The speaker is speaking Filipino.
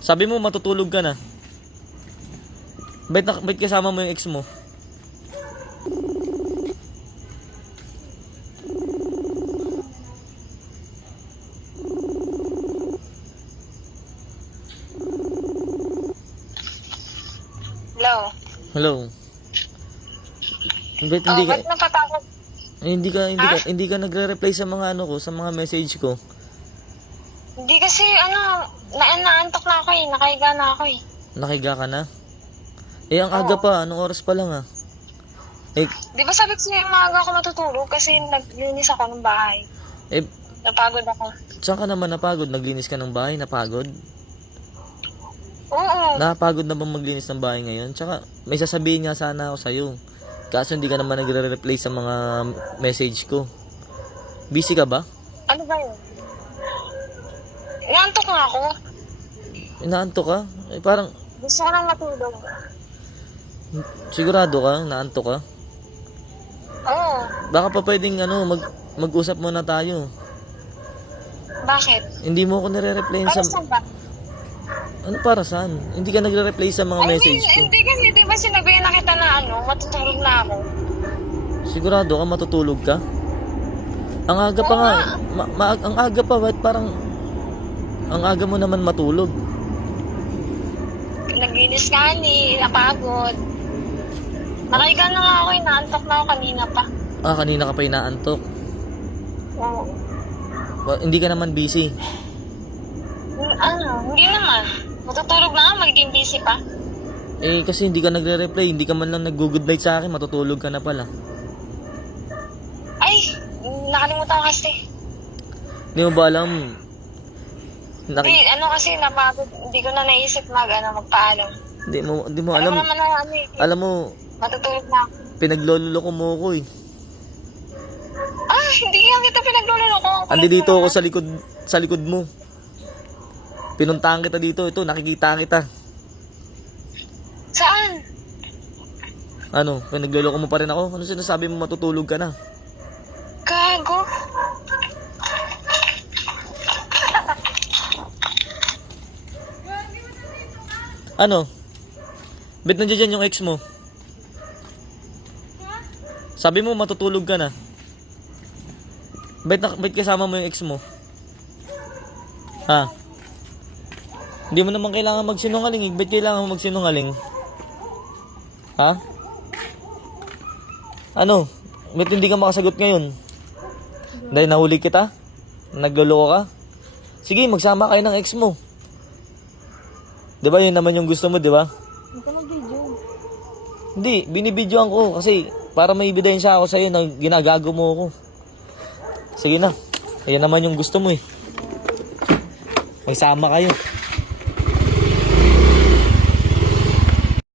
Sabi mo matutulog ka na. Ba't, na, ba't kasama mo yung ex mo? Hello? Hello? Oh, hindi ka, ba't napatakot? eh, hindi ka, hindi ka, hindi ka nagre-reply sa mga ano ko, sa mga message ko. Hindi kasi, ano, na naantok na ako eh. Nakahiga na ako eh. Nakiga ka na? Eh, ang aga Oo. pa, anong oras pa lang ah? Eh, Di ba sabi ko sa'yo, maaga ako matutulog kasi naglinis ako ng bahay. eh, Napagod ako. saan ka naman napagod? Naglinis ka ng bahay, napagod? Oo. Napagod na bang maglinis ng bahay ngayon? Tsaka, may sasabihin nga sana ako sa'yo. Kaso hindi ka naman nagre-reply sa mga message ko. Busy ka ba? Ano ba yun? Naantok nga ako. Inaantok ka? Eh, parang, Gusto ko nang matulog. sigurado ka? Naantok ka? Oo. Baka pa pwedeng ano, mag, mag-usap muna tayo. Bakit? Hindi mo ako nire-reply sa... Saan ba? Ano para saan? Hindi ka nagre-reply sa mga I mean, message ko. hindi kasi, di ba sinabihan na kita na ano, matutulog na ako. Sigurado ka matutulog ka? Ang aga pa nga. Ma- ma- ang aga pa, ba't parang... Ang aga mo naman matulog. Naglinis ka ni, napagod. Nakahiga na nga ako eh, naantok na ako kanina pa. Ah, kanina ka pa inaantok. Oo. Wa- hindi ka naman busy. Hmm, Ano, hindi naman. Matutulog na ako, magiging busy pa. Eh, kasi hindi ka nagre-reply. Hindi ka man lang nag-good night sa akin. Matutulog ka na pala. Ay, nakalimutan ko kasi. Hindi mo ba alam? Naki- Hindi, ano kasi, napagod. Hindi ko na naisip mag, ano, magpaalam. Hindi mo, hindi mo Alam mo alam. naman na, ano eh, Alam mo, matutulog na ako. pinagloloko mo ako eh. Ah, hindi nga kita pinagluloko. Andi dito ako sa likod, sa likod mo. Pinuntahan kita dito. Ito, nakikita kita. Saan? Ano, pinagloloko mo pa rin ako? Ano sinasabi mo matutulog ka na? Gago. Ano? Ba't nandiyan dyan yung ex mo? Sabi mo matutulog ka na. Ba't, na, ba't kasama mo yung ex mo? Ha? Hindi mo naman kailangan magsinungaling. eh. Ba't kailangan magsinungaling? Ha? Ano? Ba't hindi ka makasagot ngayon? Dahil nahuli kita? Nagluloko ka? Sige, magsama kayo ng ex mo. 'Di ba yun naman yung gusto mo, 'di ba? Hindi ka mag-video. Hindi, binibidyoan ko kasi para may ebidensya ako sa'yo na ginagago mo ako. Sige na. Ayan naman yung gusto mo eh. Magsama kayo.